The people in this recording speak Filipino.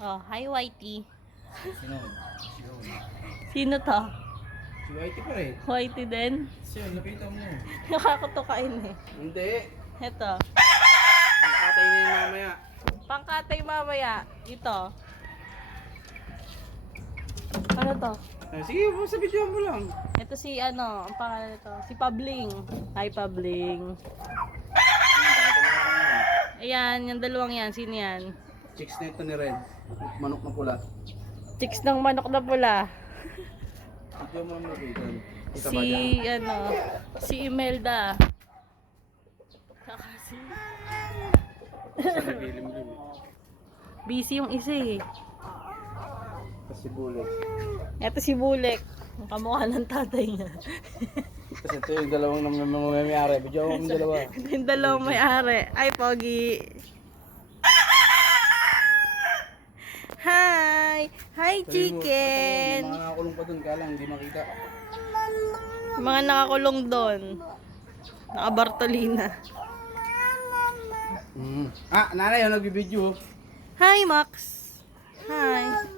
Oh, hi Whitey. Sino? Sino to? Si Whitey pa rin. Whitey din? Siya, lapitan mo. Nakakatukain eh. Hindi. Ito. Pagkatay na yun mamaya. Pangkatay mamaya. Ito. Ano to? Sige, sa video mo lang. Ito si ano, ang pangalan nito. Si Pabling. Hi Pabling. Ayan, yung dalawang yan. Sino yan? Chicks na ito ni Red. Manok na pula. Chicks ng manok na pula. Video mo lang lapitan. Kita ba Si dyan? ano, si Imelda. Saka si... Sa nagilim-lim. Busy yung isa eh. Kasi bullet. Ito si Bulek. Ang kamukha ng tatay niya. Kasi ito yung dalawang may-ari. Video mo yung dalawa. Ito yung dalawang may-ari. Ay, Pogi. Hi! Hi, chicken! Mga nakakulong pa dun, kaya lang hindi makita. Mga nakakulong doon. Naka-Bartolina. Nanay, yung nagbibideo. Hi, Max! Hi!